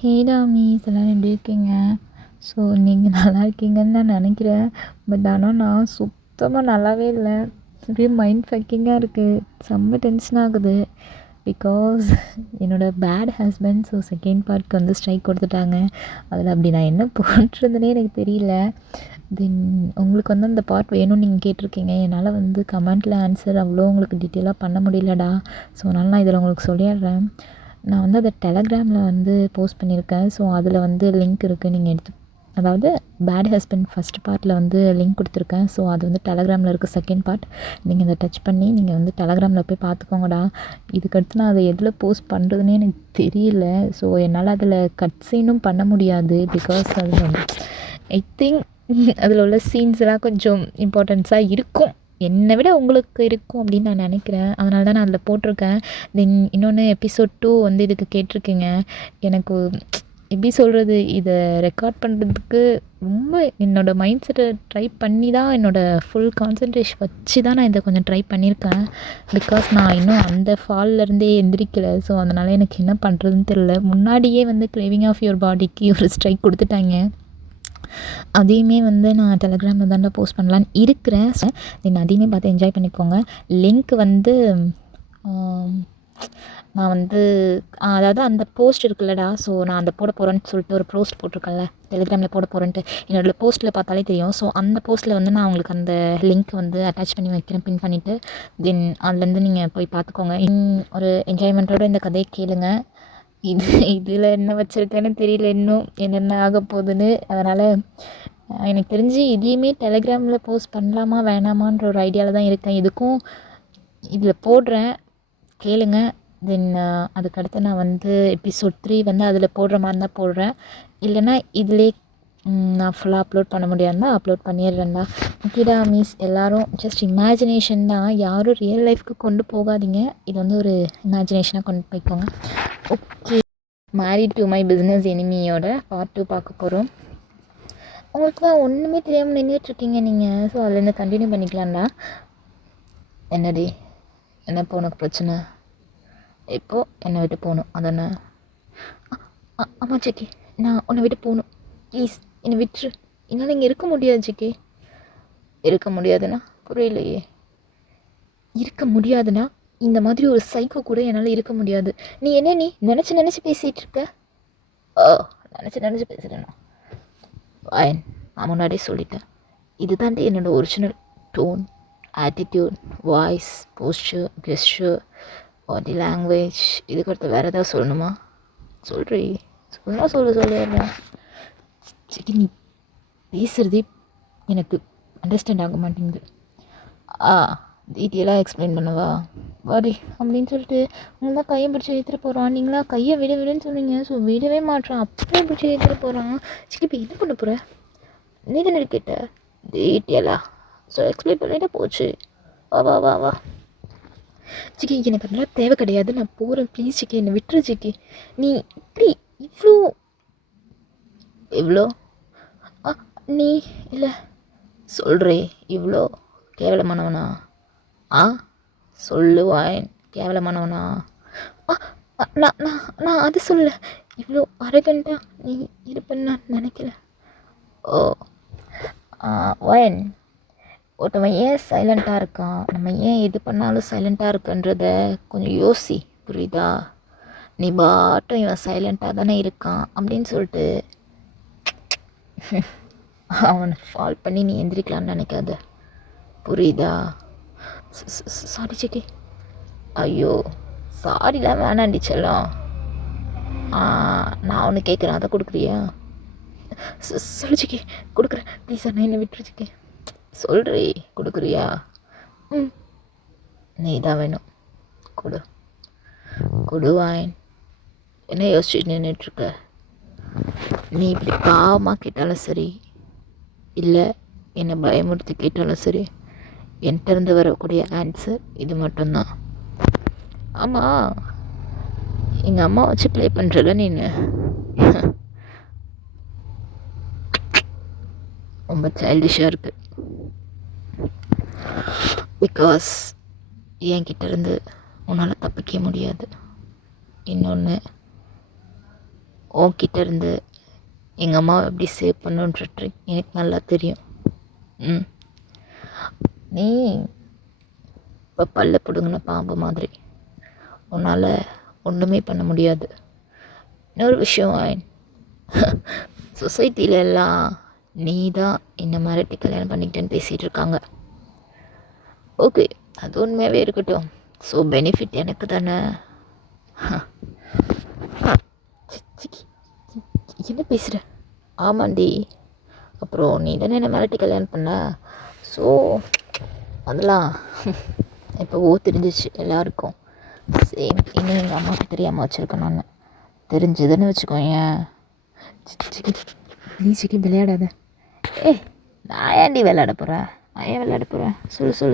ஹேடா maize எல்லோரும் எப்படி இருக்கீங்க? ஸோ நீங்கள் நல்லா இருக்கீங்கன்னு நான் நினைக்கிறேன். பட் ஆனால் நான் சுத்தமாக நல்லாவே இல்லை. அப்படியே மைண்ட் ஃபக்கிங்காக இருக்குது. செம்ம டென்ஷன் ஆகுது. பிகாஸ் என்னோடய பேட் ஹஸ்பண்ட் செகண்ட் பார்ட்க்கு ஸ்ட்ரைக் கொடுத்துட்டாங்க. அதில் அப்படி நான் என்ன போட்டிருந்தேனே எனக்கு தெரியல. தென் உங்களுக்கு அந்த பார்ட் வேணும்னு நீங்கள் கேட்டிருக்கீங்க. என்னால் கமெண்ட்டில் ஆன்சர் அவ்வளோ உங்களுக்கு டீட்டெயிலாக பண்ண முடியலடா. ஸோ அதனால் நான் இதில் உங்களுக்கு சொல்லிடுறேன். நான் அதை டெலகிராமில் போஸ்ட் பண்ணியிருக்கேன். ஸோ அதில் லிங்க் இருக்குது, நீங்கள் எடுத்து, அதாவது பேட் ஹஸ்பண்ட் ஃபஸ்ட் பார்ட்டில் லிங்க் கொடுத்துருக்கேன். ஸோ அது டெலகிராமில் இருக்குது. செகண்ட் பார்ட் நீங்கள் அதை டச் பண்ணி நீங்கள் டெலகிராமில் போய் பார்த்துக்கோங்கடா. இதுக்கடுத்து நான் அதை எதில் போஸ்ட் பண்ணுறதுனே எனக்கு தெரியல. ஸோ என்னால் அதில் கட் சீனும் பண்ண முடியாது. பிகாஸ் அது ஐ திங்க் அதில் உள்ள சீன்ஸ்லாம் கொஞ்சம் இம்பார்ட்டன்ஸாக இருக்கும். என்னை விட உங்களுக்கு இருக்கும் அப்படின்னு நான் நினைக்கிறேன். அதனால தான் நான் அதில் போட்டிருக்கேன். தென் இன்னொன்று எபிசோட் 2 இதுக்கு கேட்டிருக்கீங்க. எனக்கு எப்படி சொல்கிறது, இதை ரெக்கார்ட் பண்ணுறதுக்கு ரொம்ப என்னோடய மைண்ட் செட்டை ட்ரை பண்ணி தான், என்னோடய ஃபுல் கான்சன்ட்ரேஷன் வச்சு தான் நான் இதை கொஞ்சம் ட்ரை பண்ணியிருக்கேன். பிகாஸ் நான் இன்னும் அந்த ஃபால்லேருந்தே எந்திரிக்கலை. ஸோ அதனால் எனக்கு என்ன பண்ணுறதுன்னு தெரியல. முன்னாடியே கிரேவிங் ஆஃப் யுவர் பாடிக்கு ஒரு ஸ்ட்ரைக் கொடுத்துட்டாங்க. அதையுமே நான் டெலகிராமில் தான்டா போஸ்ட் பண்ணலான்னு இருக்கிறேன். ஸோ நீங்கள் அதையுமே பார்த்து என்ஜாய் பண்ணிக்கோங்க. லிங்க் நான் அதாவது அந்த போஸ்ட் இருக்குல்லடா. ஸோ நான் அந்த போட போகிறேன்னு சொல்லிட்டு ஒரு போஸ்ட் போட்டிருக்கேன்ல, டெலிகிராமில் போட போகிறேன்ட்டு என்னோடய போஸ்ட்டில் பார்த்தாலே தெரியும். ஸோ அந்த போஸ்ட்டில் நான் உங்களுக்கு அந்த லிங்க் அட்டாச் பண்ணி வைக்கிறேன், பின் பண்ணிவிட்டு. தென் அதுலேருந்து நீங்கள் போய் பார்த்துக்கோங்க. ஒரு என்ஜாய்மெண்ட்டோடு இந்த கதையை கேளுங்க. இதில் என்ன வச்சுருக்கேன்னு தெரியல, இன்னும் என்னென்ன ஆக போகுதுன்னு. அதனால் எனக்கு தெரிஞ்சு இதையுமே டெலிகிராமில் போஸ்ட் பண்ணலாமா வேணாமான்ற ஒரு ஐடியாவில் தான் இருக்கேன். இதுக்கும் இதில் போடுறேன், கேளுங்க. தென் அதுக்கடுத்து நான் எபிசோட் 3 அதில் போடுற மாதிரி தான் போடுறேன். இல்லைன்னா இதிலே நான் ஃபுல்லாக அப்லோட் பண்ண முடியாதுன்னா அப்லோட் பண்ணிடுறேன்டா. ஓகேடா மீஸ், எல்லோரும் ஜஸ்ட் இமேஜினேஷன் தான், யாரும் ரியல் லைஃப்க்கு கொண்டு போகாதீங்க. இது ஒரு இமேஜினேஷனாக கொண்டு போய்க்கோங்க. Okay, married to my business எனிமியோட பார்ட் 2 பார்க்க போகிறோம். உங்களுக்கு தான் ஒன்றுமே தெரியாமல் நின்றுட்டுருக்கீங்க நீங்கள். ஸோ அதுலேருந்து கண்டினியூ பண்ணிக்கலாம்டா. என்னடி, என்னப்போ உனக்கு பிரச்சனை? இப்போது என்னை விட்டு போகணும் அதானே? ஆமாம் ஜெக்கி, நான் உன்னை விட்டு போகணும். ப்ளீஸ் என்னை விட்டுரு. என்னால் இங்கே இருக்க முடியாது ஜெக்கி. இருக்க முடியாதுண்ணா? புரியலையே. இருக்க முடியாதுண்ணா, இந்த மாதிரி ஒரு சைக்கோ கூட என்னால் இருக்க முடியாது. நீ நினச்சி பேசிகிட்டு இருக்க? ஓ, நினச்சி பேசுகிறேண்ணா. வாயன், நான் முன்னாடியே சொல்லிட்டேன். இதுதாண்டி என்னோடய original tone, attitude, voice, posture, gesture, body language. இதுக்கடுத்து வேறு ஏதாவது சொல்லணுமா? சொல்கிறீ, சொல்லிடுறேன். சரி, நீ பேசுகிறதே எனக்கு அண்டர்ஸ்டாண்ட் ஆக மாட்டேங்குது. டீட்டெயிலாக எக்ஸ்பிளைன் பண்ணவா? வாடி அப்படின்னு சொல்லிட்டு அவங்க தான் கையை பிடிச்சி ஏற்றுட்டு போகிறான். நீங்களா கையை விடுன்னு சொன்னீங்க. ஸோ விடவே மாட்டான், அப்படியே பிடிச்சி ஏற்றுட்டு போகிறான். சரி, இப்போ என்ன பண்ண போகிற? நீ தானே கேட்ட டீட்டெயிலாக? ஸோ எக்ஸ்பிளைன் பண்ணிட்டே போச்சு. வா சிக்கி, எனக்கு அதெல்லாம் தேவை கிடையாது. நான் போகிறேன், ப்ளீஸ் சிக்கி, என்னை விட்டுரு சிக்கி. நீ இப்படி இவ்வளோ நீ இல்லை சொல்கிறே, இவ்வளோ கேவலமானவனா? சொல்லுவாயன், கேவலமானவனா? நான் நான் நான் அது சொல்ல, இவ்வளோ அரகண்டாக நீ இருப்பேன்னு நான் நினைக்கல. ஓ, வயன், ஒருத்தவன் ஏன் சைலண்ட்டாக இருக்கான், நம்ம ஏன் எது பண்ணாலும் சைலண்ட்டாக இருக்குன்றத கொஞ்சம் யோசி, புரியுதா? நீ பாட்டும் இவன் சைலண்ட்டாக தானே இருக்கான் அப்படின்னு சொல்லிட்டு அவனை ஃபால் பண்ணி நீ எந்திரிக்கலான்னு நினைக்காத, புரியுதா? சாரி சிக்கி. ஐயோ, சாரிலாம் வேணாண்டி செல்லம். நான் ஒன்று கேட்குறேன், அதை கொடுக்குறியா? சொல்லு சிக்கி, கொடுக்குறேன் ப்ளீஸ். நான் என்ன விட்டுரு சிக்கி. சொல்கிறீ, கொடுக்குறியா? நீ தான் வேணும், கொடுவாயன். என்ன யோசிச்சுட்டு நின்றுட்டுருக்க? நீ இப்படி பாவமாக கேட்டாலும் சரி, இல்லை என்னை பயமுறுத்தி கேட்டாலும் சரி, என்கிட்டருந்து வரக்கூடிய ஆன்சர் இது மட்டும்தான். ஆமாம், எங்கள் அம்மா வச்சு ப்ளே பண்ணுறல நீ. ரொம்ப சைல்டிஷாக இருக்குது. பிகாஸ் என்கிட்டேருந்து உன்னால் தப்பிக்க முடியாது. இன்னொன்று, உன்கிட்ட இருந்து எங்கள் அம்மாவை எப்படி சேவ் பண்ணுன்ற ட்ரிக் எனக்கு நல்லா தெரியும். ம் நீ இப்போ பல்ல பிடுங்கின பாம்பு மாதிரி, உன்னால் ஒன்றுமே பண்ண முடியாது. இன்னொரு விஷயம், சொசைட்டியில் எல்லாம் நீ தான் இந்த மிரட்டி கல்யாணம் பண்ணிக்கிட்டேன்னு பேசிகிட்டு இருக்காங்க. ஓகே, அது உண்மையாகவே இருக்கட்டும். ஸோ பெனிஃபிட் எனக்கு தானே. என்ன பேசுகிற? ஆமாண்டி, அப்புறம் நீ தானே என்ன மிரட்டி கல்யாணம் பண்ண. ஸோ அதெல்லாம் இப்போ தெரிஞ்சிச்சு எல்லாருக்கும். சேம் இன்னும் எங்கள் அம்மாவுக்கு தெரியாமல் வச்சுருக்கேன். நான் தெரிஞ்சதுன்னு வச்சுக்கோங்க. ப்ளீஸுக்கு விளையாடாத. நான் ஏன்டி விளையாட போகிறேன்? நான் ஏன் விளையாட போகிறேன்?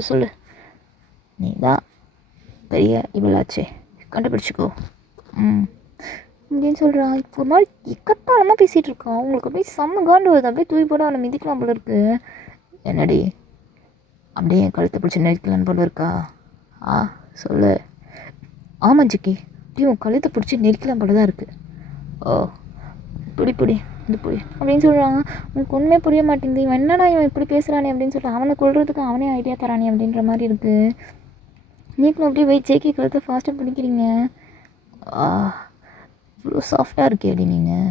சொல்லு. நீ தான் பெரிய இவளாச்சே, கண்டுபிடிச்சிக்கோ. அப்படின்னு சொல்கிறான். இப்போ ஒரு மாதிரி இக்கட்டாலமாக பேசிகிட்டு இருக்கான். அவங்களுக்கு அப்படியே செம்ம காண்டு வருது. அப்படியே தூய் போட அவனை மிதிக்கலாம் போல இருக்கு. என்னடி அப்படியே கழுத்தை பிடிச்சி நெரிக்கலான்னு போல இருக்கா? சொல்லு. ஆமாம் ஜிக்கி, அப்படியே உன் கழுத்தை பிடிச்சி நெரிக்கலாம் போல தான் இருக்குது. ஓ பிடி இது பிடி அப்படின்னு சொல்கிறான். உனக்கு ஒன்றுமே புரிய மாட்டேங்குது. இவன் என்னடா இவன் இப்படி பேசுகிறானே அப்படின்னு சொல்லிட்டு அவனை கொள்றதுக்கு அவனே ஐடியா தரானே அப்படின்ற மாதிரி இருக்குது. நீங்களும் அப்படியே போய் ஜேகே கழுத்தை ஃபாஸ்ட்டாக பிடிக்கிறீங்க. இவ்வளோ சாஃப்டாக இருக்கே அப்படி நீங்கள்.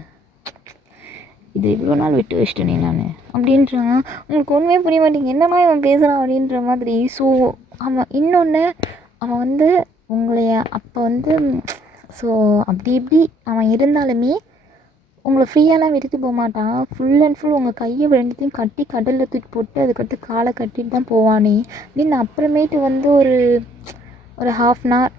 இது இவ்வளோ நாள் விட்டு வச்சிட்டேனே நான் அப்படின்றான். உங்களுக்கு ஒன்றுமே புரிய மாட்டேங்க என்னன்னா இவன் பேசுகிறான் அப்படின்ற மாதிரி. ஸோ அவன் இன்னொன்று, அவன் வந்து உங்களைய அப்போ வந்து ஸோ அப்படி இப்படி அவன் இருந்தாலுமே உங்களை ஃப்ரீயாலாம் விட்டுட்டு போக மாட்டான். ஃபுல் அண்ட் ஃபுல் உங்கள் கையை ரெண்டுத்தையும் கட்டி கடலில் தூக்கி போட்டு அதுக்கடுத்து காலை கட்டிட்டு தான் போவானே. தென் அப்புறமேட்டு வந்து ஒரு ½ அன் ஹவர்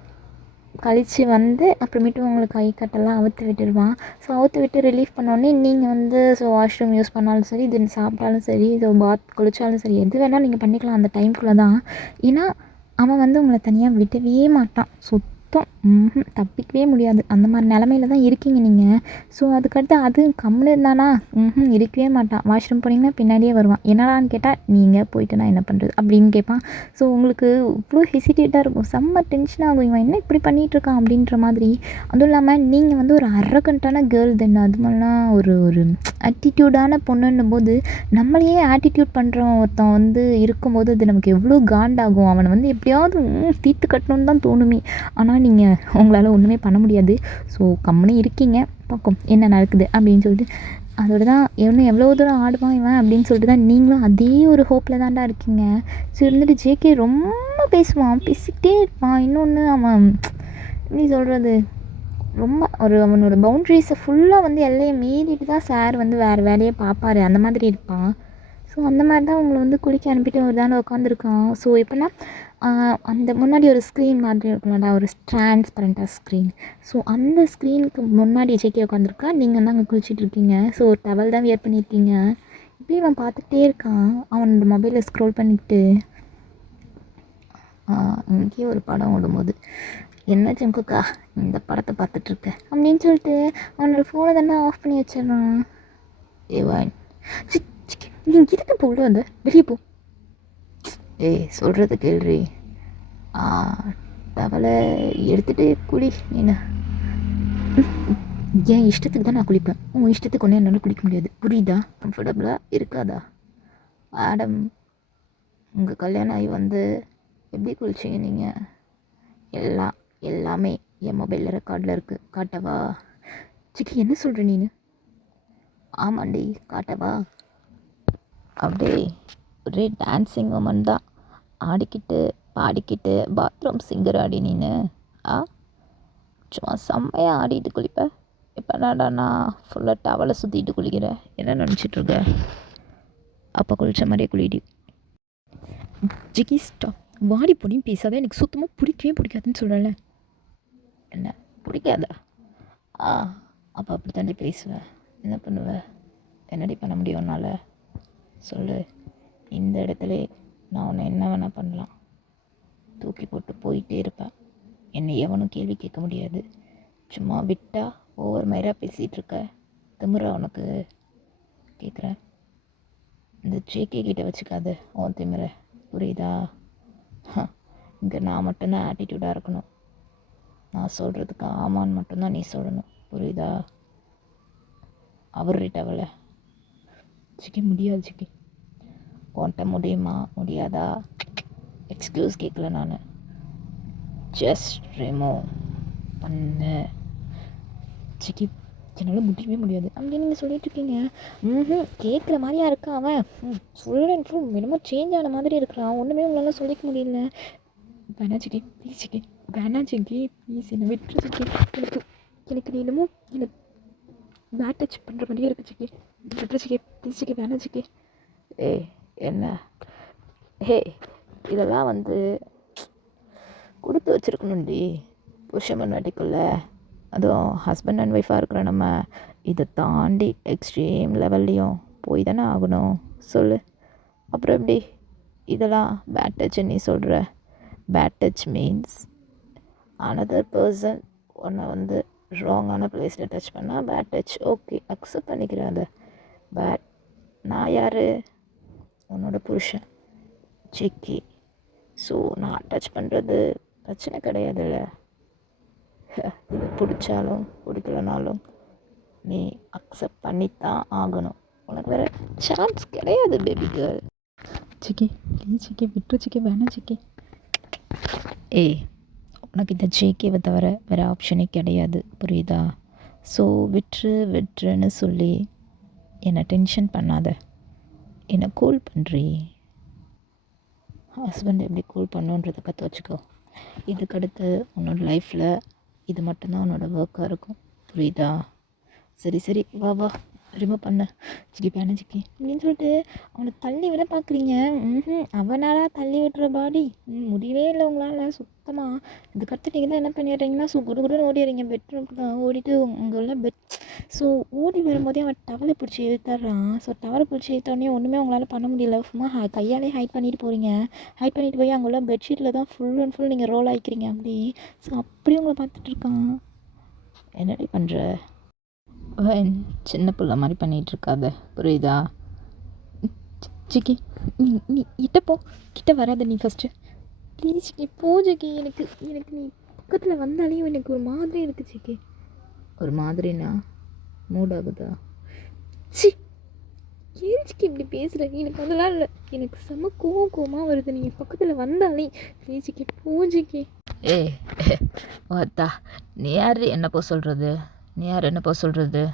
கழித்து வந்து அப்புறமேட்டு உங்களுக்கு கை கட்டெல்லாம் அவுத்து விட்டுருவான். ஸோ அவுத்து விட்டு ரிலீஃப் பண்ணோடனே நீங்கள் வந்து வாஷ்ரூம் யூஸ் பண்ணாலும் சரி, இது சாப்பிட்டாலும் சரி, இது பாத் குளித்தாலும் சரி, எது வேணால் நீங்கள் பண்ணிக்கலாம் அந்த டைம்குள்ளே தான். ஏன்னா அவன் வந்து உங்களை தனியாக விடவே மாட்டான். தப்பிக்கவே முடியாது. அந்த மாதிரி நிலமையில தான் இருக்கீங்க நீங்கள். ஸோ அதுக்கடுத்து அது கம்முன்னு இருந்தானா இருக்கவே மாட்டான். வாஷ்ரூம் போனீங்கன்னா பின்னாடியே வருவான். என்னடான்னு கேட்டால் நீங்கள் போயிட்டு நான் என்ன பண்ணுறது அப்படின்னு கேட்பான். ஸோ உங்களுக்கு இவ்வளோ ஹெசிடேட்டாக இருக்கும். செம்ம டென்ஷன் ஆகும். இவன் என்ன இப்படி பண்ணிகிட்ருக்கான் அப்படின்ற மாதிரி. அதுவும் இல்லாமல் நீங்கள் வந்து ஒரு அரகண்ட்டான கேர்ள் தென் அது மாதிரிலாம் ஒரு ஆட்டிடியூடான பொண்ணுன்னும் போது நம்மளையே ஆட்டிடியூட் பண்ணுறவன் ஒருத்தன் வந்து இருக்கும்போது அது நமக்கு எவ்வளோ காண்டாகும். அவனை வந்து எப்படியாவது தீர்த்து கட்டணுன்னு தான் தோணுமே. ஆனால் நீங்கள் உங்களால் ஒன்றுமே பண்ண முடியாது. ஸோ கம்முன்னு இருக்கீங்க, பார்க்கும் என்ன நடக்குது அப்படின்னு சொல்லிட்டு. அதோட தான் எவ்வளோ தூரம் ஆடுவான் இவன் அப்படின்னு சொல்லிட்டு தான் நீங்களும் அதே ஒரு ஹோப்பில் தான்டா இருக்கீங்க. ஸோ இருந்துட்டு ஜேகே ரொம்ப பேசிக்கிட்டே இருப்பான். இன்னொன்று அவன் எப்படி சொல்கிறது, ரொம்ப அவனோட பவுண்ட்ரிஸை ஃபுல்லாக வந்து எல்லையை மீறிட்டு தான் சார் வந்து வேறு வேலையை பார்ப்பார். அந்த மாதிரி இருப்பான். ஸோ அந்த மாதிரி தான் உங்களை வந்து குளிக்க அனுப்பிட்டு ஒரு தானே உட்காந்துருக்கான். ஸோ எப்படின்னா அந்த முன்னாடி ஒரு ஸ்க்ரீன் மாதிரி இருக்கும்லடா, ஒரு டிரான்ஸ்பரண்ட்டாக ஸ்க்ரீன். ஸோ அந்த ஸ்க்ரீனுக்கு முன்னாடி ஜேகே உட்காந்துருக்கா, நீங்கள் தான் அங்கே குளிச்சுட்ருக்கீங்க. ஸோ ஒரு டவல் தான் வியர் பண்ணியிருக்கீங்க. இப்படி அவன் பார்த்துக்கிட்டே இருக்கான். அவனோட மொபைலில் ஸ்க்ரோல் பண்ணிக்கிட்டு இங்கேயே ஒரு படம் ஓடும்போது என்ன ஜங்குக்கா இந்த படத்தை பார்த்துட்ருக்க அப்படின்னு சொல்லிட்டு அவனோட ஃபோனை தானே ஆஃப் பண்ணி வச்சிடறான். ஏவான் நீங்கள் இதுக்கு போல வந்து வெளியே போ. சொல்கிறது கேள்வி. டவலை எடுத்துகிட்டு குளி. நீ என் இஷ்டத்துக்கு தான் நான் குளிப்பேன். உன் இஷ்டத்துக்கு ஒன்றே என்னால் குளிக்க முடியாது, புரியுதா? கம்ஃபர்டபுளாக இருக்காதா? மேடம், உங்கள் கல்யாணம் ஆகி வந்து எப்படி குளிச்சிங்க நீங்கள்? எல்லாமே என் மொபைலில் ரெக்கார்டில் இருக்குது, காட்டவா? சிக்கி என்ன சொல்கிற நீனு? ஆமாண்டி, காட்டவா? அப்படியே ஒரே டான்ஸிங் உமன் தான், ஆடிக்கிட்டு பாடிக்கிட்டு பாத்ரூம் சிங்கர் ஆடி நீனு. சும்மா செம்மையாக ஆடிட்டு குளிப்பேன். இப்போ என்னடா ஃபுல்லாக டவலை சுற்றிட்டு குளிக்கிறேன். என்ன நினச்சிட்ருக்க? அப்போ குளித்த மாதிரியே குளிடி. ஜிகி ஸ்டாப். வாடி பொடியும் பேசாத. எனக்கு சுத்தமாக பிடிக்காதுன்னு சொல்கிறேன்ல. என்ன பிடிக்காதா? அப்போ அப்படி தாண்டி பேசுவேன். என்ன பண்ணுவேன்? என்னடி பண்ண முடியும் உன்னால்? சொல்லு. இந்த இடத்துல நான் உன்னை என்ன வேணால் பண்ணலாம். தூக்கி போட்டு போயிட்டே இருப்பேன். என்னை எவனும் கேள்வி கேட்க முடியாது. சும்மா விட்டா ஒவ்வொரு மயிராக பேசிகிட்ருக்க. திமிரா உனக்கு? கேட்குறேன். இந்த ஜேகே கிட்ட வச்சுக்காத உன் திமிர, புரியுதா? இங்கே நான் மட்டும்தான் ஆட்டிடியூடாக இருக்கணும். நான் சொல்கிறதுக்கு ஆமான்னு மட்டும்தான் நீ சொல்லணும், புரியுதா? அவர்கிட்ட அவளை சிக்கி முடியாது சிக்கி. உன்கிட்ட முடியுமா முடியாதா எக்ஸ்கியூஸ் கேட்கல நான். ஜஸ்ட் ரிமூவ் பண்ணு சிக்கி. என்னால் முடியவே முடியாது அப்படின்னு நீங்கள் சொல்லிட்டுருக்கீங்க. கேட்குற மாதிரியா இருக்கா அவன்? ஃபுல் அண்ட் ஃபுல் என்னமோ சேஞ்ச் ஆன மாதிரி இருக்கிறான். ஒன்றுமே உங்களால் சொல்லிக்க முடியல. வேணா சிக்கி ப்ளீஸ் சிக்கி, வேணா சிக்கி ப்ளீஸ் என்னை விட்டுரு சிக்கி. எனக்கு எனக்கு நீ என்னமோ எனக்கு பேட் டச் பண்ணுற மாதிரியே இருக்கு சிக்கி. விட்டுரு சிக்கி ப்ளீஸ் சிக்கி, வேணா சிக்கி. என்ன இதெல்லாம் வந்து கொடுத்து வச்சுருக்கணும்டி புருஷன் நடிக்குள்ள. அதுவும் ஹஸ்பண்ட் அண்ட் ஒய்ஃபாக இருக்கிற நம்ம இதை தாண்டி எக்ஸ்ட்ரீம் லெவல்லையும் போய் தானே ஆகணும் சொல்லு. அப்புறம் எப்படி இதெல்லாம் பேட் டச் நீ சொல்கிற? Bad touch means another person உன்னை வந்து ராங்கான பிளேஸில் டச் பண்ணால் பேட் டச். ஓகே, அக்செப்ட் பண்ணிக்கிறேன் அதை. பேட் நான் யார்? உன்னோட புருஷன் சிக்கி. ஸோ நான் டச் பண்ணுறது பிரச்சனை கிடையாதுல்ல. இது பிடிச்சாலும் பிடிக்கலனாலும் நீ அக்செப்ட் பண்ணித்தான் ஆகணும். உனக்கு வேறு சான்ஸ் கிடையாது பேபி கேர்ள். சிக்கி ப்ளீஸ் சிக்கி, விட்டு சிக்கி, வேணாம் சிக்கி. உனக்கு இந்த ஜேகேவை தவிர வேறு ஆப்ஷனே கிடையாது, புரியுதா? ஸோ விட்டுருன்னு சொல்லி என்னை டென்ஷன் பண்ணாத, என்னை கூல் பண்ணுறி. ஹஸ்பண்ட் எப்படி கூல் பண்ணுன்றதை கற்று வச்சுக்கோ. இதுக்கடுத்து உன்னோட லைஃப்பில் இது மட்டும்தான் உன்னோட ஒர்க்காக இருக்கும், புரியுதா? சரி வா ரிமூவ் பண்ண சிக்கி, பேன சிக்கி அப்படின்னு சொல்லிட்டு அவனை தள்ளி விட பார்க்குறீங்க. அவனால தள்ளி விடுற பாடி முடியவே இல்லை உங்களால் சுத்தமாக. இதுக்கடுத்து நீங்கள் தான் என்ன பண்ணிடுறீங்கன்னா குடுன்னு ஓடிடுறீங்க பெட்ரூமுக்கு தான். ஓடிட்டு உள்ள பெட் ஸோ ஓடி வரும்போதே அவன் டவலை பிடிச்சி இழுத்துறான். ஸோ டவலை பிடிச்சி இழுத்தோடனே ஒன்றுமே உங்களால் பண்ண முடியல. சும்மா கையாலே ஹைட் பண்ணிட்டு போகிறீங்க. ஹைட் பண்ணிட்டு போய் அங்கே உள்ள பெட்ஷீட்டில் தான் ஃபுல் அண்ட் ஃபுல் நீங்கள் ரோல் ஆகிக்கிறீங்க அப்படி. ஸோ அப்படி உங்களை பார்த்துட்டு இருக்கான். என்னடி பண்ணுற? சின்ன பிள்ளை மாதிரி பண்ணிகிட்ருக்காத, புரியுதா? சிக்கி நீ கிட்ட வராத நீ ஃபஸ்ட்டு ப்ளீஸ் சிக்கி. போ சிக்கி. எனக்கு நீ பக்கத்தில் வந்தாலே எனக்கு ஒரு மாதிரி இருக்குது சிக்கி. ஒரு மாதிரினா மூட் ஆகுதா? ஏன் சிக்கி இப்படி பேசுகிற? எனக்கு அதெல்லாம் இல்லை. எனக்கு செம்ம கோவமாக வருது நீங்கள் பக்கத்தில் வந்தாலே. ப்ளீஸ் சிக்கி, போ சிக்கி. வாத்தா நீ யார் என்ன போக சொல்கிறது?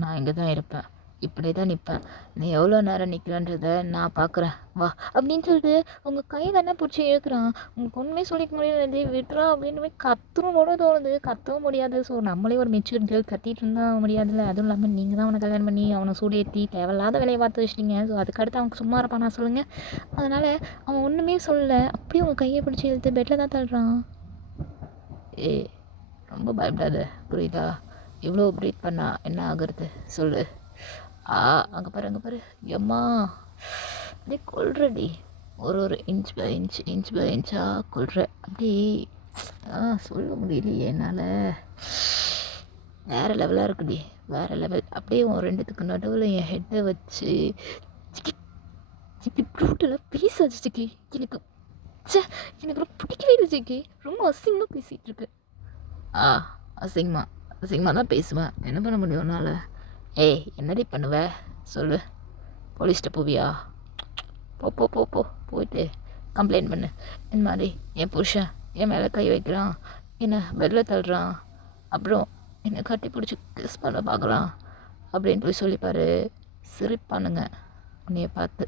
நான் இங்கே தான் இருப்பேன், இப்படி தான் நிற்பேன். நீ எவ்வளோ நேரம் நிற்கிறன்றதை நான் பார்க்குறேன், வா அப்படின்னு சொல்லிட்டு உங்கள் கை தானே பிடிச்சி இழுக்கிறான். உங்களுக்கு ஒன்றுமே சொல்லிக்க முடியாது, விட்றா அப்படின்னு போய் கத்தணும் கூட தோணுது, கத்தவும் முடியாது. ஸோ நம்மளே ஒரு மெச்சூர் கேர்ள் கத்திட்டு இருந்தால் முடியாதுல்ல. அதுவும் இல்லாமல் நீங்கள் தான் அவனை கல்யாணம் பண்ணி அவனை சூடேற்றி தேவையில்லாத வேலையை பார்த்து வச்சிட்டிங்க. ஸோ அதுக்கடுத்து அவனுக்கு சும்மா இருப்பான் சொல்லுங்கள். அதனால் அவன் ஒன்றுமே சொல்லலை, அப்படியே உங்கள் கையை பிடிச்சி இழுத்து பெட்டில் தான் தள்ளுறான். ரொம்ப பயப்படாத, புரியுதா? இவ்வளோ ப்ரீத் பண்ணால் என்ன ஆகுறது சொல்லு. அங்கே பாரு எம்மா அப்படியே கொள்றடி. ஒரு இன்ச் பை இன்ச்சாக கொள்ற. அப்படி சொல்ல முடியலையே என்னால். வேறு லெவலாக இருக்குடி, வேறு லெவல். அப்படியே ரெண்டுத்துக்கு நடுவில் என் ஹெட்டை வச்சு இப்படி ப்ரூட்டெல்லாம் பேசாச்சு சிக்கி. எனக்கு ரொம்ப பிடிக்கவே இல்லை சிக்கி. ரொம்ப அசிங்கமாக பேசிகிட்டு இருக்கு. அசிங்கமாக தான் பேசுவேன், என்ன பண்ண முடியும் உன்னால்? என்னடி பண்ணுவ சொல்லு. போலீஸ்கிட்ட போவியா? போயிட்டு கம்ப்ளைண்ட் பண்ணு. இந்த மாதிரி என் புருஷன் என் மேலே கை வைக்கிறான், என்னை வெளில தள்ளுறான், அப்புறம் என்னை கட்டி பிடிச்சி கிஸ் பண்ண பார்க்குறான் அப்படின்னு போய் சொல்லிப்பாரு. சிரிப்பானுங்க உன்னைய பார்த்து.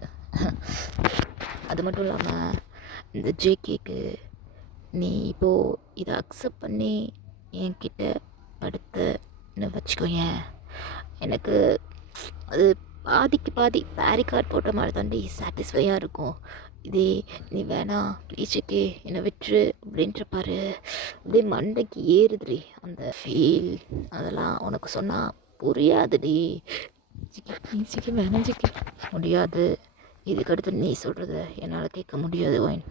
அது மட்டும் இல்லாமல் இந்த ஜேகேக்கு நீ இப்போது இதை அக்செப்ட் பண்ணி என்கிட்ட படுத்துன்னு வச்சுக்கோயேன், எனக்கு அது பாதிக்கு பாதி பேரிகார்ட் போட்ட மாதிரி தாண்டி சாட்டிஸ்ஃபையாக இருக்கும். இதே நீ வேணாம் ப்ளீஸுக்கு என்னை விட்டுரு அப்படின்ற பாரு, அப்படியே மண்டைக்கு ஏறுதுடி அந்த ஃபீல். அதெல்லாம் உனக்கு சொன்னால் புரியாதுடி. ப்ளீஸுக்கு வேணாம் சிக்கி, முடியாது. இதுக்கடுத்து நீ சொல்கிறத என்னால் கேட்க முடியாது ஒயின்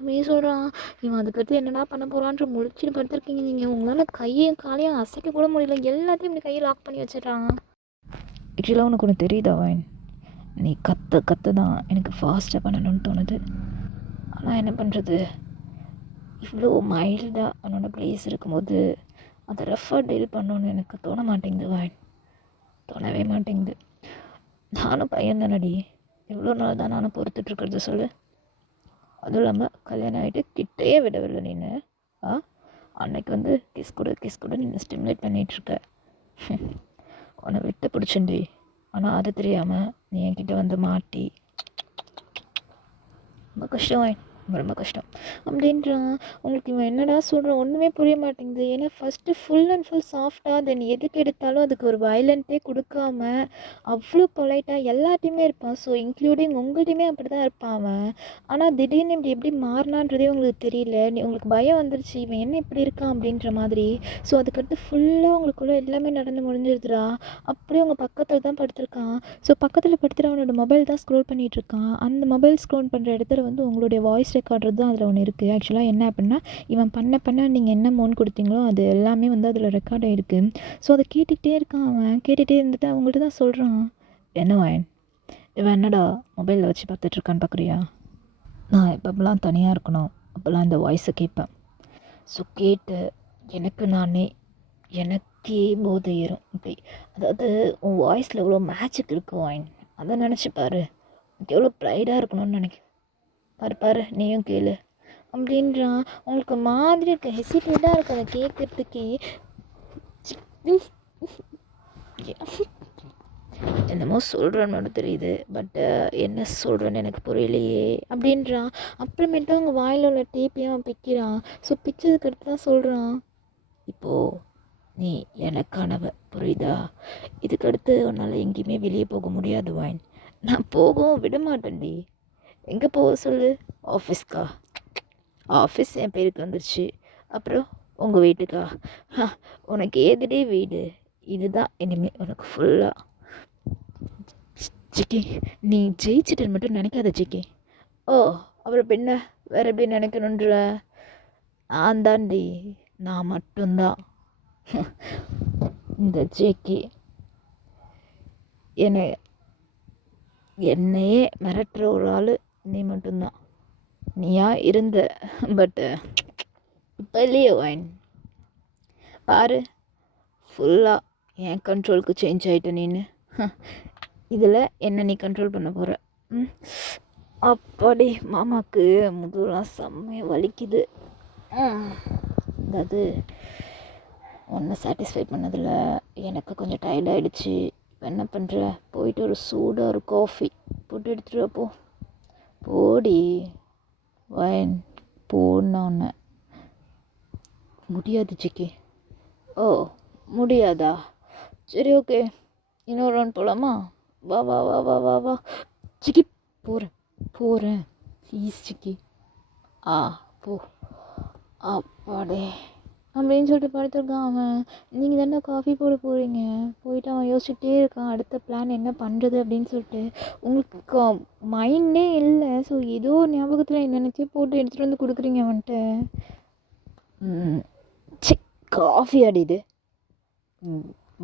அப்படியே சொல்கிறான். இவன் அதுக்கடுத்து என்னடா பண்ண போகிறான்ற முழிச்சுன்னு படுத்துருக்கீங்க நீங்கள். உங்களால் கையும் காலையும் அசைக்க கூட முடியல, எல்லாத்தையும் இப்படி கையை லாக் பண்ணி வச்சிடுறான். ஆக்சுவலாக உனக்கு ஒன்று தெரியுதா வைன், நீ கற்று தான் எனக்கு ஃபாஸ்ட்டாக பண்ணணும்னு தோணுது. ஆனால் என்ன பண்ணுறது, இவ்வளோ மைல்டாக அவனோட ப்ளேஸ் இருக்கும்போது அதை ரஃபாக டீல் பண்ணணுன்னு எனக்கு தோண மாட்டேங்குது வைன். தோணவே மாட்டேங்குது. நானும் பையன் தானடி, எவ்வளோ நாள் தான் நானும் பொறுத்துட்ருக்கிறது சொல்லு. அதுவும் இல்லாமல் கல்யாணம் ஆகிட்டு கிட்டேயே விடவில்லை நீನು. அன்னைக்கு வந்து கிஸ் கூட நீ ஸ்டிமுலேட் பண்ணிகிட்ருக்க. உன்னை விட்டு பிடிச்சண்டி. ஆனால் அது தெரியாமல் நீ என்கிட்ட வந்து மாட்டி ரொம்ப கஷ்டம், ரொம்ப கஷ்டம் அப்படின்றான். உங்களுக்கு இவன் என்னடா சொல்கிறான் ஒன்றுமே புரிய மாட்டேங்குது. ஏன்னா ஃபஸ்ட்டு ஃபுல் அண்ட் ஃபுல் சாஃப்டாக தென் எதுக்கு எடுத்தாலும் அதுக்கு ஒரு வயலண்ட்டே கொடுக்காம அவ்வளோ பொலைட்டாக எல்லாத்தையுமே இருப்பான். ஸோ இன்க்ளூடிங் உங்கள்கிட்டையுமே அப்படி தான் இருப்பான் அவன். ஆனால் திடீர்னு இப்படி எப்படி மாறினான்றதே உங்களுக்கு தெரியல. உங்களுக்கு பயம் வந்துருச்சு இவன் என்ன இப்படி இருக்கான் அப்படின்ற மாதிரி. ஸோ அதுக்கடுத்து ஃபுல்லாக உங்களுக்குள்ளே எல்லாமே நடந்து முடிஞ்சிருதுடா. அப்படியே உங்கள் பக்கத்தில் தான் படுத்திருக்கான். ஸோ பக்கத்தில் படுத்துகிற அவனோட மொபைல் தான் ஸ்க்ரோல் பண்ணிகிட்ருக்கான். அந்த மொபைல் ஸ்க்ரோல் பண்ணுற இடத்துல வந்து உங்களுடைய வாய்ஸ் ரெக்கார்டர் தான் அதில் ஒன்று இருக்குது. ஆக்சுவலாக என்ன அப்படின்னா இவன் பண்ண நீங்கள் என்ன மோன் கொடுத்தீங்களோ அது எல்லாமே வந்து அதில் ரெக்கார்ட் ஆகிருக்கு. ஸோ அதை கேட்டுக்கிட்டே இருக்கான் அவன். கேட்டுகிட்டே இருந்துட்டு அவங்கள்ட்ட தான் சொல்கிறான், என்னவாயன் இவன் என்னடா மொபைலில் வச்சு பார்த்துட்ருக்கான்னு பார்க்குறியா? நான் எப்பப்பெல்லாம் தனியாக இருக்கணும் அப்போல்லாம் இந்த வாய்ஸை கேட்பேன். ஸோ கேட்டு எனக்கே போதை ஏறும் இப்படி. அதாவது உன் வாய்ஸில் எவ்வளோ மேஜிக் இருக்குது வாயின், அதை நினச்சி பாரு. எவ்வளோ ப்ரைடாக இருக்கணும்னு நினைக்கிறேன். பாரு நீயும் கேளு அப்படின்றான். உங்களுக்கு மாதிரி இருக்க ஹெசிடேட்டாக இருக்கு அதை கேட்குறதுக்கே. என்னமோ சொல்கிறேன்னு மட்டும் தெரியுது, பட்டு என்ன சொல்கிறேன்னு எனக்கு புரியலையே அப்படின்றான். அப்புறமேட்டு அவங்க வாயில் உள்ள டேப்பையும் பிக்கிறான். ஸோ பிச்சதுக்கு அடுத்து தான் சொல்கிறான், இப்போது நீ எனக்கானவ புரியுதா? இதுக்கடுத்து உன்னால் எங்கேயுமே வெளியே போக முடியாது வாயின். நான் போகவும் விட மாட்டேன்டி. எங்கே போக சொல்லு? ஆஃபீஸ்க்கா? ஆஃபீஸ் என் பேருக்கு வந்துருச்சு. அப்புறம் உங்கள் வீட்டுக்கா? உனக்கு ஏதுடே வீடு? இதுதான் இனிமேல் உனக்கு ஃபுல்லாக. ஜிக்கி நீ ஜெயிச்சிட்டு மட்டும் நினைக்காத ஜிக்கி. ஓ அப்புறம் பின்ன வேறு எப்படி நினைக்கணுன்ற? நான் தாண்டி, நான் மட்டும்தான் இந்த ஜேக்கி. என்னையே மிரட்டுற ஒரு ஆள் நீ மட்டும்தான். நீயா இருந்த, பட்டு இப்போ இல்லையே வாயின். பாரு ஃபுல்லாக என் கண்ட்ரோலுக்கு சேஞ்ச் ஆகிட்ட நீನು. இதில் என்ன நீ கண்ட்ரோல் பண்ண போகிற? அப்படி மாமாவுக்கு முதுகுலாம் செம்மையாக வலிக்குது. அதாவது ஒன்றை சாட்டிஸ்ஃபை பண்ணதில் எனக்கு கொஞ்சம் டயர்ட் ஆகிடுச்சு. இப்போ என்ன பண்ணுற, போயிட்டு ஒரு சூடாக ஒரு காஃபி போட்டு எடுத்துகிட்டு போ. போடி வயன் போன ஒன்று. முடியாது சிக்கி. ஓ முடியாதா? சரி ஓகே, இன்னொரு ரவுண்ட் போகலாமா? வா வா வா வா வா வா சிக்கி. போகிறேன் ப்ளீஸ் சிக்கி. போ. அப்பாடே அப்படின்னு சொல்லிட்டு படுத்துருக்கான் அவன். நீங்கள் தானே காஃபி போட போகிறீங்க. போயிட்டு அவன் யோசிச்சுட்டே இருக்கான் அடுத்த பிளான் என்ன பண்ணுறது அப்படின்னு சொல்லிட்டு. உங்களுக்கு மைண்டே இல்லை. ஸோ ஏதோ ஒரு ஞாபகத்தில் நினச்சி போட்டு எடுத்துகிட்டு வந்து கொடுக்குறீங்க அவன்கிட்ட. காஃபி அடிது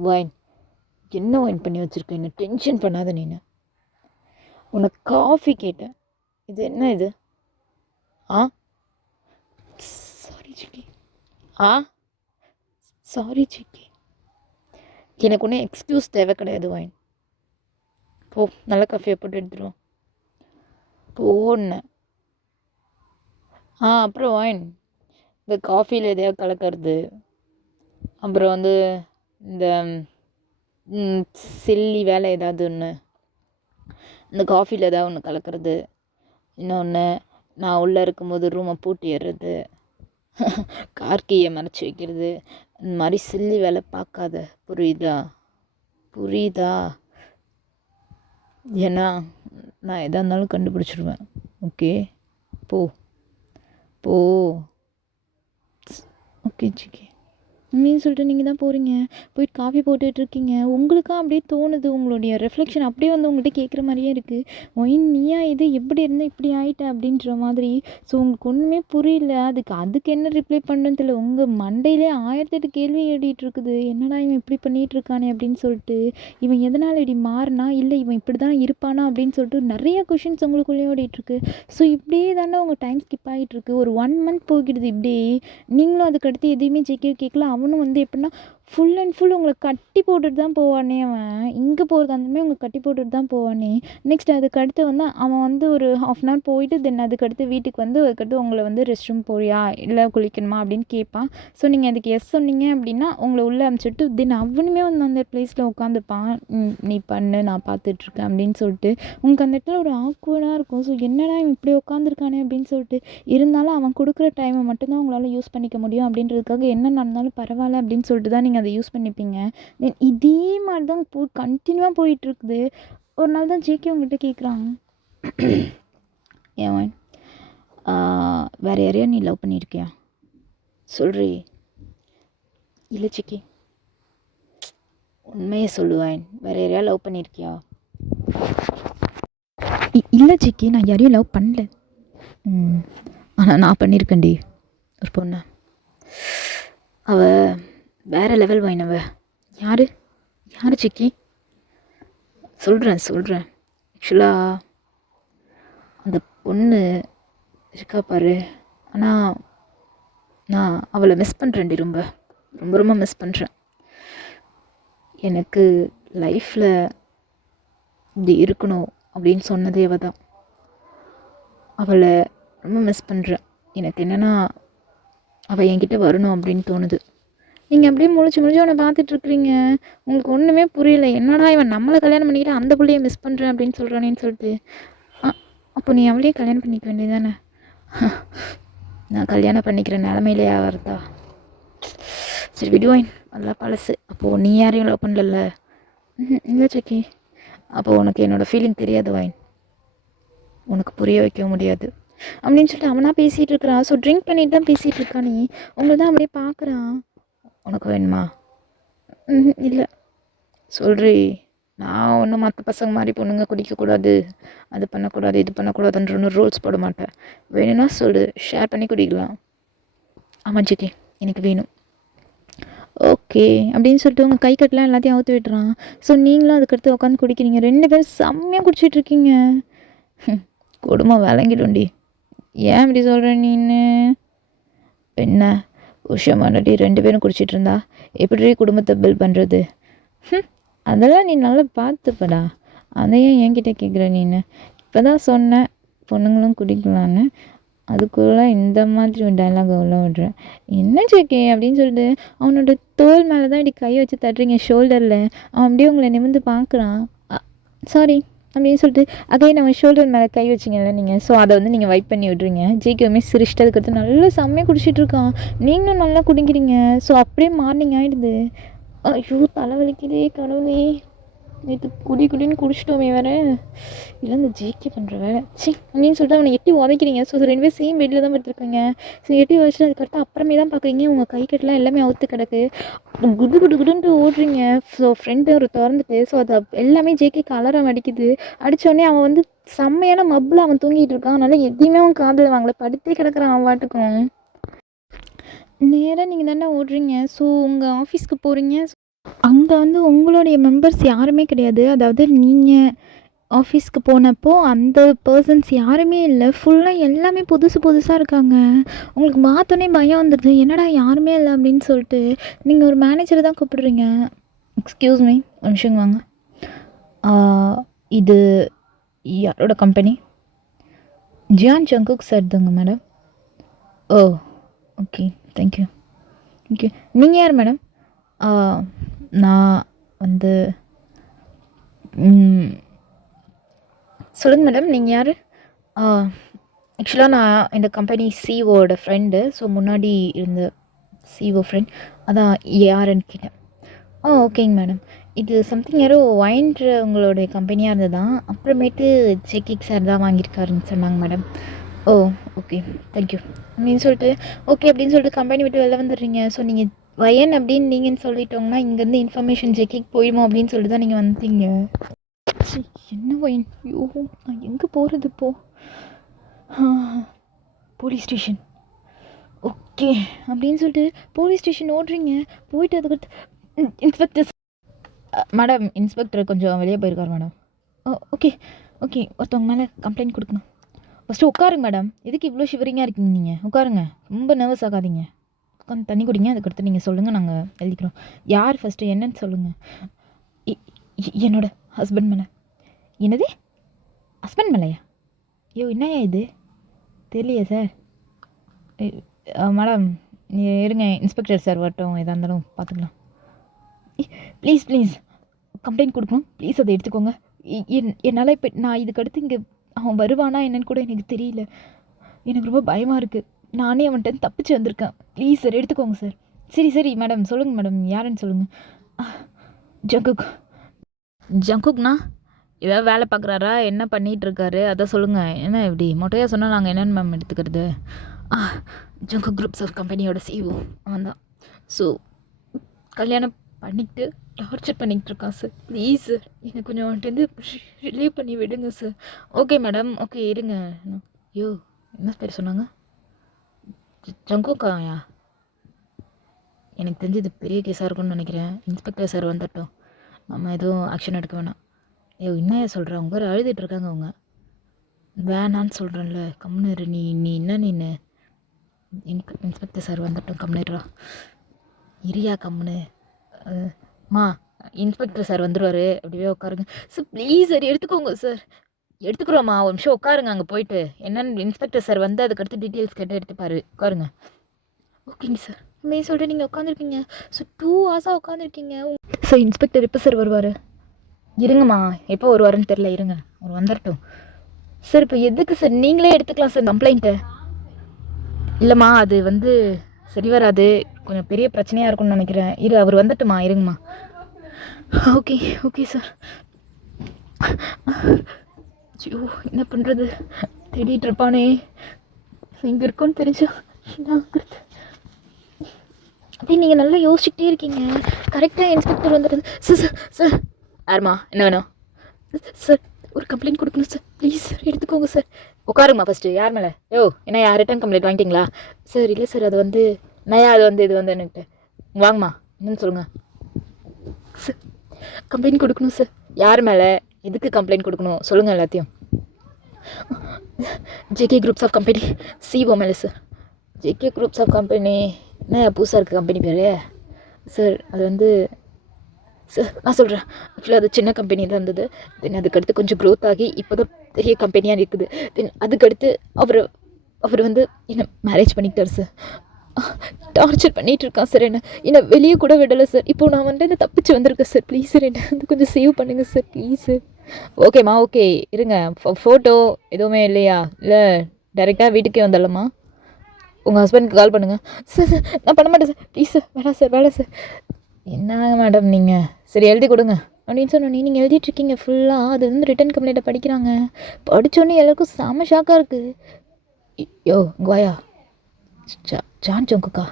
வைன். என்ன வைன் பண்ணி வச்சுருக்க? என்ன டென்ஷன் பண்ணாத நீನು. உனக்கு காஃபி கேட்டேன், இது என்ன இது? சாரி சிக்கி. சாரி சிக்கி. எனக்கு ஒன்றும் எக்ஸ்கியூஸ் தேவை கிடையாது வைன். போ, நல்ல காஃபியை போட்டு எடுத்துருவோம் போன்னேன். அப்புறம் வைன் இந்த காஃபியில் எதையாவது கலக்கிறது, அப்புறம் வந்து இந்த சில்லி வேலை ஏதாவது ஒன்று, இந்த காஃபியில் ஏதாவது ஒன்று கலக்கிறது. இன்னொன்று நான் உள்ளே இருக்கும்போது ரூமை பூட்டிடுறது, கார்கியை மறைச்சி வைக்கிறது. இந்த மாதிரி சில்லி வேலை பார்க்காத, புரியுதா? ஏன்னா நான் எதாக இருந்தாலும் கண்டுபிடிச்சிடுவேன். ஓகே போ. ஓகே சிக்கி அப்படின்னு சொல்லிட்டு நீங்கள் தான் போகிறீங்க. போயிட்டு காஃபி போட்டுட்ருக்கீங்க. உங்களுக்கும் அப்படியே தோணுது, உங்களுடைய ரெஃப்ளெக்ஷன் அப்படியே வந்து உங்கள்கிட்ட கேட்குற மாதிரியே இருக்குது. ஒயின் நீயா இது எப்படி இருந்தால் இப்படி ஆகிட்ட அப்படின்ற மாதிரி. ஸோ உங்களுக்கு ஒன்றுமே புரியல. அதுக்கு என்ன ரிப்ளை பண்ணுன்னு தெரியல. உங்கள் மண்டையிலே 1008 கேள்வி ஏறிட்டுருக்குது. என்னடா இவன் இப்படி பண்ணிகிட்ருக்கானே அப்படின்னு சொல்லிட்டு. இவன் எதனால் இப்படி மாறினா, இல்லை இவன் இப்படி தான் இருப்பானா அப்படின்னு சொல்லிட்டு நிறைய கொஷின்ஸ் உங்களுக்குள்ளேயே ஓடிட்டுருக்கு. ஸோ இப்படியே தானே உங்கள் டைம் ஸ்கிப் ஆகிட்டுருக்கு. ஒரு 1 மந்த் போய்கிடுது இப்படி. நீங்களும் அதுக்கடுத்து எதையுமே கேட்கல. அவனும் வந்து எப்படின்னா ஃபுல் அண்ட் ஃபுல் உங்களை கட்டி போட்டுட்டு தான் போவானே அவன். எங்கே போகிறதா இருந்தாலுமே உங்களை கட்டி போட்டுட்டு தான் போவானே. நெக்ஸ்ட் அதுக்கடுத்து வந்து அவன் வந்து ஒரு 1/2 அன் ஹவர் போயிட்டு தென் அதுக்கடுத்து வீட்டுக்கு வந்து அதுக்கடுத்து உங்களை வந்து ரெஸ்ட் ரூம் போறியா இல்லை குளிக்கணுமா அப்படின்னு கேட்பான். ஸோ நீங்கள் அதுக்கு எஸ் சொன்னீங்க அப்படின்னா உங்களை உள்ளே அனுப்பிச்சிட்டு தென் அவனுமே வந்து அந்த ப்ளேஸில் உட்காந்துப்பான். நீ பண்ணு நான் பார்த்துட்ருக்கேன் அப்படின்னு சொல்லிட்டு உங்களுக்கு அந்த இடத்துல ஒரு ஆக்வர்டாக இருக்கும். ஸோ என்னடா இவன் இப்படி உட்காந்துருக்கானே அப்படின்னு சொல்லிட்டு இருந்தாலும் அவன் கொடுக்குற டைமை மட்டும்தான் உங்களால் யூஸ் பண்ணிக்க முடியும் அப்படின்றதுக்காக என்ன நடந்தாலும் பரவாயில்ல அப்படின்னு சொல்லிட்டு தான் நீங்கள் அதை யூஸ் பண்ணிப்பீங்க. தென் இதே மாதிரி தான் கண்டினியூவாக போயிட்டுருக்குது. ஒரு நாள் தான் ஜேகே உங்கள்கிட்ட கேட்குறாங்க, ஏன் வேறு யாரையா நீ லவ் பண்ணியிருக்கியா சொல்கிறீ? இல்லை ஜேகே உண்மையை சொல்லுவேன், வேறு யாரையா லவ் பண்ணியிருக்கியா? இல்லை ஜேகே நான் யாரையும் லவ் பண்ணல. ஆனால் நான் பண்ணியிருக்கேன்டி ஒரு பொண்ணு. அவள் வேறு லெவல் வாயினவ. யார் சிக்கி? சொல்கிறேன் ஆக்சுவலாக அந்த பொண்ணு இருக்கா பாரு. ஆனால் நான் அவளை மிஸ் பண்ணுறேன்டி, ரொம்ப ரொம்ப ரொம்ப மிஸ் பண்ணுறேன். எனக்கு லைஃப்பில் இப்படி இருக்கணும் அப்படின்னு சொன்னதே அவள் தான். அவளை ரொம்ப மிஸ் பண்ணுறேன். எனக்கு என்னென்னா அவள் என்கிட்ட வரணும் அப்படின்னு தோணுது. நீங்கள் அப்படியே முழிச்சு அவனை பார்த்துட்ருக்குறீங்க. உங்களுக்கு ஒன்றுமே புரியல. என்னடா இவன் நம்மளை கல்யாணம் பண்ணிக்கிட்டு அந்த பிள்ளையை மிஸ் பண்ணுறேன் அப்படின்னு சொல்கிறானேன்னு சொல்லிட்டு. அப்போ நீ அவளையே கல்யாணம் பண்ணிக்க வேண்டியதானே? நான் கல்யாணம் பண்ணிக்கிற நிலமையிலையா வருதா? சரி விடுவாயின், அதெல்லாம் பழசு. அப்போது நீ யாரையும் லவ் பண்ணல? இல்லை சக்கி. அப்போது உனக்கு என்னோடய ஃபீலிங் தெரியாது வாயின், உனக்கு புரிய வைக்க முடியாது அப்படின்னு சொல்லிட்டு அவனாக பேசிகிட்டு இருக்கிறான். ஸோ ட்ரிங்க் பண்ணிட்டு தான் பேசிகிட்டு இருக்கான். நீ உங்களை தான் அப்படியே பார்க்குறான். உனக்கு வேணுமா? இல்லை சொல்கிறீ. நான் ஒன்றும் மற்ற பசங்க மாதிரி பொண்ணுங்க குடிக்கக்கூடாது, அது பண்ணக்கூடாது, இது பண்ணக்கூடாதுன்ற ஒன்று ரூல்ஸ் போட மாட்டேன். வேணும்னா சொல்லு, ஷேர் பண்ணி குடிக்கலாம். ஆமாம் ஜிகே எனக்கு வேணும். ஓகே அப்படின்னு சொல்லிட்டு உங்கள் கை கட்டலாம் எல்லாத்தையும் அவுத்து விட்டுறான். ஸோ நீங்களும் அதுக்கடுத்து உட்காந்து குடிக்கிறீங்க. 2 பேரும் செம்மையாக குடிச்சிட்ருக்கீங்க. குடும்பம் விளங்கிடும்டி. ஏன் இப்படி சொல்கிற நீன்னு? என்ன உஷமானடி 2 பேரும் குடிச்சிட்டு இருந்தா எப்படி குடும்பத்தை பில்ட் பண்ணுறது? அதெல்லாம் நீ நல்லா பார்த்துப்படா. அதையும் என்கிட்ட கேட்குற நீன்னு? இப்போ தான் சொன்னேன் பொண்ணுங்களும் குடிக்கலான்னு, அதுக்குள்ளே இந்த மாதிரி ஒரு டைலாக் உள்ள விடுறேன். என்ன ஜேகே அப்படின்னு சொல்லிட்டு அவனோட தோல் மேலே தான் இப்படி கை வச்சு தட்டுறீங்க, ஷோல்டரில். அவன் அப்படியே உங்களை நிமிர்ந்து பார்க்குறான். சாரி அப்படின்னு சொல்லிட்டு அதே நம்ம ஷோல்டர் மேலே கை வச்சிங்கல்ல நீங்கள், ஸோ அதை வந்து நீங்கள் வைப் பண்ணி விட்றீங்க. ஜேகேவுமே சிரிச்சிட்டு அதுக்கடுத்து நல்லா செம்மையாக குடிச்சிட்ருக்கான். நீங்களும் நல்லா குடிக்கிறீங்க. ஸோ அப்படியே மார்னிங் ஆகிடுது. ஐயோ தலைவலிக்குதே கடவுளே, நேற்று குடின்னு குடிச்சிட்டோமே வேறு. இல்லை இந்த ஜேகே பண்ணுற வேலை சி அப்படின்னு சொல்லிட்டு அவனை எட்டி உதைக்கிறீங்க. ஸோ 2 பேரும் சேம் பெட்டில் தான் படுத்துருக்காங்க. ஸோ எட்டி வச்சுட்டு அதுக்கடுத்து அப்புறமே தான் பார்க்குறீங்க உங்கள் கை கட்டெலாம் எல்லாமே அவுத்து கிடக்கு. குடுன்ட்டு ஓடுறீங்க. ஸோ ஃப்ரெண்டு ஒரு திறந்துட்டு ஸோ அது எல்லாமே ஜேகேக்கு அலாரம் அடிக்குது. அடித்தோடனே அவன் வந்து செம்மையான மப்பில் அவன் தூங்கிட்டு இருக்கான். அதனால் எதையுமே அவன் காதில் வாங்கலை, படுத்தே கிடக்குறான் அவன் பாட்டுக்கும். நேராக நீங்கள் தானே ஓடுறீங்க. ஸோ உங்கள் ஆஃபீஸ்க்கு போகிறீங்க. அங்கே வந்து உங்களுடைய மெம்பர்ஸ் யாருமே கிடையாது. அதாவது நீங்கள் ஆஃபீஸ்க்கு போனப்போ அந்த பர்சன்ஸ் யாருமே இல்லை. ஃபுல்லாக எல்லாமே புதுசாக இருக்காங்க. உங்களுக்கு பார்த்தோன்னே பயம் வந்துடுது, என்னடா யாருமே இல்லை அப்படின்னு சொல்லிட்டு. நீங்கள் ஒரு மேனேஜரை தான் கூப்பிடுறீங்க. எக்ஸ்கியூஸ் மீ ஒரு நிமிஷம் வாங்க. இது யாரோட கம்பெனி? ஜியான் ஜங்குக் சார் தாங்க மேடம். ஓ ஓகே தேங்க்யூ. ஓகே நீங்கள் யார் மேடம்? நான் வந்து சொல்லுங்கள் மேடம் நீங்கள் யார்? ஆக்சுவலாக நான் இந்த கம்பெனி சிஓட ஃப்ரெண்டு. ஸோ முன்னாடி இருந்த சிஓ ஃப்ரெண்ட், அதான் யாருன்னு கேட்டேன். ஓகேங்க மேடம். இது சம்திங் யாரோ ஒயின்ற உங்களுடைய கம்பெனியாக இருந்தது தான். அப்புறமேட்டு ஜேகே சார் தான் வாங்கியிருக்காருன்னு சொன்னாங்க மேடம். ஓ ஓகே தேங்க்யூ அப்படின்னு சொல்லிட்டு ஓகே அப்படின்னு சொல்லிட்டு கம்பெனி விட்டு வெளில வந்துடுறீங்க. ஸோ நீங்கள் வயன் அப்படின்னு நீங்கள் சொல்லிட்டோங்கன்னா இங்கேருந்து இன்ஃபர்மேஷன் ஜேகேக்கு போயிடுமோ அப்படின்னு சொல்லிட்டு தான் நீங்கள் வந்தீங்க. என்ன வயன்? ஐயோ நான் எங்கே போகிறது இப்போது? Police station. ஓகே அப்படின்னு சொல்லிட்டு போலீஸ் ஸ்டேஷன் ஓடுறீங்க. போயிட்டு அதுக்கு இன்ஸ்பெக்டர் மேடம், இன்ஸ்பெக்டர் கொஞ்சம் வெளியே போயிருக்காரு மேடம். ஓகே ஒருத்தவங்க மேலே கம்ப்ளைண்ட் கொடுக்கணும். ஃபஸ்ட்டு உட்காருங்க மேடம். எதுக்கு இவ்வளோ ஷிவரிங்காக இருக்கீங்க நீங்கள்? உட்காருங்க, ரொம்ப நர்வஸ் ஆகாதீங்க. உட்காந்து தண்ணி குடிங்க, அதுக்கடுத்து நீங்கள் சொல்லுங்கள், நாங்கள் எழுதிக்கிறோம். யார் ஃபஸ்ட்டு என்னன்னு சொல்லுங்கள். என்னோட ஹஸ்பண்ட் மேலே. என்னது, ஹஸ்பண்ட் மேலேயா? ஐயோ என்னையா இது, தெரியலையே சார். மேடம் இருங்க, இன்ஸ்பெக்டர் சார் வரட்டும், எதாக இருந்தாலும் பார்த்துக்கலாம். ப்ளீஸ் ப்ளீஸ் கம்ப்ளைண்ட் கொடுக்கணும், ப்ளீஸ் அதை எடுத்துக்கோங்க. என்னால் இப்போ நான் இதுக்கடுத்து இங்கே அவன் வருவானா என்னன்னு கூட எனக்கு தெரியல. எனக்கு ரொம்ப பயமாக இருக்குது. நானே அவன்கிட்ட தப்பிச்சு வந்திருக்கேன். ப்ளீஸ் சார் எடுத்துக்கோங்க சார். சரி மேடம் சொல்லுங்கள் மேடம், யாருன்னு சொல்லுங்கள். ஜங்குக். ஜங்குக்ண்ணா ஏதாவது வேலை பார்க்குறாரா, என்ன பண்ணிகிட்ருக்காரு, அதை சொல்லுங்கள். என்ன இப்படி மொட்டையாக சொன்னால் நாங்கள் என்னென்னு மேம் எடுத்துக்கிறது? ஜங்குக் குரூப்ஸ் ஆஃப் கம்பெனியோட சிஇஓ அவன் தான். ஸோ கல்யாணம் பண்ணிக்கிட்டு டார்ச்சர் பண்ணிக்கிட்டு இருக்கான் சார். ப்ளீஸ் சார் எனக்கு கொஞ்சம் அவன்கிட்ட ரிலீவ் பண்ணி விடுங்க சார். ஓகே மேடம், ஓகே இருங்க. ஐயோ என்ன பேர் சொன்னாங்க? ஜங்குக்காயா? எனக்கு தெரிஞ்சு இது பெரிய கேஸாக இருக்கும்னு நினைக்கிறேன். இன்ஸ்பெக்டர் சார் வந்துட்டோம், நம்ம எதுவும் ஆக்ஷன் எடுக்க வேணாம். ஐயோ என்னையா சொல்கிறேன், அவங்க வேறு அழுதுட்டுருக்காங்க. அவங்க வேணான்னு சொல்கிறேன்ல, கம்முன்னு நீ என்ன நீன்னு. இன்ஸ்பெக்டர் சார் வந்துட்டோம், கம்முனுறா இரியா கம்முன்னு. மா இன்ஸ்பெக்டர் சார் வந்துடுவார், அப்படியே உட்காருங்க சார். ப்ளீஸ் சார் எடுத்துக்கோங்க சார். எடுத்துக்கிறோம்மா, ஒரு நிமிஷம் உட்காருங்க. அங்கே போயிட்டு என்னென்னு இன்ஸ்பெக்டர் சார் வந்து அதுக்கடுத்து டீட்டெயில்ஸ் கேட்டு எடுத்துப்பாரு. உட்காருங்க. ஓகேங்க சார். மே சொல்லிட்டு நீங்கள் உட்காந்துருக்கீங்க சார், 2 hours உட்காந்துருக்கீங்க சார். இன்ஸ்பெக்டர் எப்போ சார் வருவார்? இருங்கம்மா, எப்போ வருவாருன்னு தெரில, இருங்க அவர் வந்துடட்டும் சார். இப்போ எதுக்கு சார், நீங்களே எடுத்துக்கலாம் சார் கம்ப்ளைண்ட்டு. இல்லைம்மா அது வந்து சரி வராது, கொஞ்சம் பெரிய பிரச்சனையாக இருக்கும்னு நினைக்கிறேன். அவர் வந்துட்டுமா, இருங்கம்மா. Okay sir. ஐயோ என்ன பண்ணுறது, தேடிட்டு இருப்பானே, இங்கே இருக்கோன்னு தெரிஞ்சா என்னாங்கிறது. அப்படி நீங்கள் நல்லா யோசிச்சுக்கிட்டே இருக்கீங்க. கரெக்டாக இன்ஸ்பெக்டர் வந்துடுது. சார் யாருமா, என்ன வேணும் சார்? ஒரு கம்ப்ளைண்ட் கொடுக்கணும் சார், ப்ளீஸ் சார் எடுத்துக்கோங்க சார். உட்காருங்கம்மா ஃபஸ்ட்டு. யார் மேலே? என்ன ரிட்டன் கம்ப்ளைண்ட் வாங்கிட்டீங்களா சார்? இல்லை சார், அது வந்து நயா, இது வந்து என்கிட்ட வாங்கம்மா, என்னன்னு சொல்லுங்கள் சார். கம்ப்ளைண்ட் கொடுக்கணும் சார். யார் மேலே, எதுக்கு கம்ப்ளைண்ட் கொடுக்கணும் சொல்லுங்கள் எல்லாத்தையும். JK groups of company CO மேலே sir. JK groups of company என்ன புதுசாக இருக்குது கம்பெனி பேர் சார்? அது வந்து சார் நான் சொல்கிறேன், ஆக்சுவலாக அது சின்ன கம்பெனி தான் இருந்தது. தென் அதுக்கடுத்து கொஞ்சம் க்ரோத் ஆகி இப்போ தான் பெரிய கம்பெனியாக இருக்குது. தென் அதுக்கடுத்து அவர் வந்து என்னை மேரேஜ் பண்ணிக்கிட்டார் சார். டார்ச்சர் பண்ணிகிட்டு இருக்கான் சார். என்னை வெளியே கூட விடலை சார். இப்போது நான் வந்து தப்பிச்சு வந்திருக்கேன் சார். ப்ளீஸ் சார் என்னை வந்து கொஞ்சம் சேவ் பண்ணுங்கள் சார், ப்ளீஸ் சார். ஓகேம்மா, ஓகே இருங்க. ஃபோட்டோ எதுவுமே இல்லையா? இல்லை டைரெக்டாக வீட்டுக்கே வந்துடலாமா? உங்கள் ஹஸ்பண்டுக்கு கால் பண்ணுங்கள் சார். நான் பண்ண மாட்டேன் சார், ப்ளீஸ் சார். வேணாம் சார். என்னங்க மேடம் நீங்கள், சரி எழுதி கொடுங்க அப்படின்னு சொன்னோன்னே நீங்கள் எழுதிட்டுருக்கீங்க ஃபுல்லாக. அது வந்து ரிட்டன் கம்ப்ளைண்ட்டை படிக்கிறாங்க. படித்தோன்னே எல்லாருக்கும் செம ஷாக்காக இருக்குது. யோ கோயா ஜான் ஜங்குக்கா?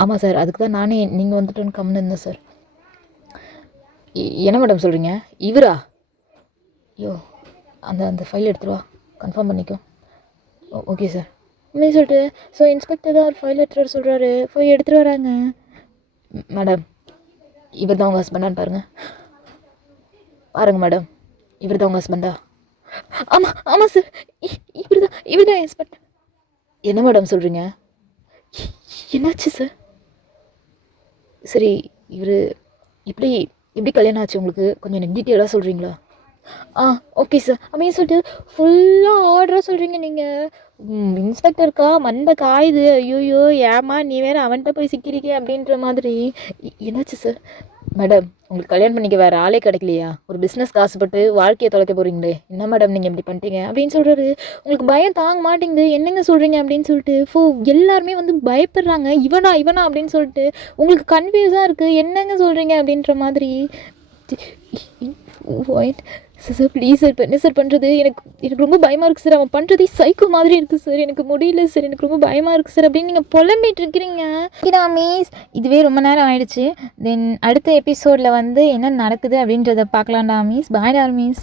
ஆமாம் சார், அதுக்கு தான் நானே நீங்கள் வந்துட்டோன்னு கம்முன்னு இருந்தேன் சார். என்ன மேடம் சொல்கிறீங்க? இவரா? ஐயோ அந்த ஃபைல் எடுத்துருவா, கன்ஃபார்ம் பண்ணிக்கோ. ஓகே சார் அப்படின்னு சொல்லிட்டு ஸோ இன்ஸ்பெக்டர் தான் ஒரு ஃபைல் எடுத்துகிட்டு சொல்கிறாரு. போய் எடுத்துகிட்டு வராங்க. மேடம் இவர் தான் உங்கள் ஹஸ்பண்டான்னு பாருங்கள் மேடம், இவர் தான் உங்கள் ஹஸ்பண்டா? ஆமாம் சார், இவர் தான் ஹஸ்பண்ட். என்ன மேடம் சொல்கிறீங்க? என்னாச்சு சார்? சரி இவர் எப்படி கல்யாணம் ஆச்சு உங்களுக்கு, கொஞ்சம் எனக்கு டீட்டெயிலாக சொல்கிறீங்களா? ஓகே சார் அப்படின்னு சொல்லிட்டு ஃபுல்லாக ஆர்டராக சொல்கிறீங்க நீங்கள். இன்ஸ்பெக்டருக்கா மண்டை காயுது. ஐயோயோ ஏமா நீ வேறு அவன்கிட்ட போய் சிக்கிறீங்க அப்படின்ற மாதிரி. என்னாச்சு சார்? மேடம் உங்களுக்கு கல்யாணம் பண்ணிக்க வேறு ஆளே கிடைக்கலையா? ஒரு பிஸ்னஸ் காசுப்பட்டு வாழ்க்கையை தொலைக்க போகிறீங்களே, என்ன மேடம் நீங்கள் இப்படி பண்ணிட்டீங்க அப்படின்னு சொல்கிறாரு. உங்களுக்கு பயம் தாங்க மாட்டேங்குது, என்னங்க சொல்கிறீங்க அப்படின்னு சொல்லிட்டு எல்லாருமே வந்து பயப்படுறாங்க. இவனா அப்படின்னு சொல்லிட்டு உங்களுக்கு கன்ஃபியூஸாக இருக்குது, என்னங்க சொல்கிறீங்க அப்படின்ற மாதிரி. சார் ப்ளீஸ் சார், இப்போ என்ன சார் பண்ணுறது? எனக்கு ரொம்ப பயமாக இருக்குது சார். அவன் பண்ணுறதே சைக்கோ மாதிரி இருக்குது சார். எனக்கு முடியல சார், எனக்கு ரொம்ப பயமாக இருக்குது சார் அப்படின்னு நீங்கள் புலம்பிகிட்டு இருக்கிறீங்க. ஓகேடா மீஸ், இதுவே ரொம்ப நேரம் ஆயிடுச்சு. தென் அடுத்த எபிசோடில் வந்து என்ன நடக்குது அப்படின்றத பார்க்கலாம்டா மீஸ். பாய்டா மீஸ்.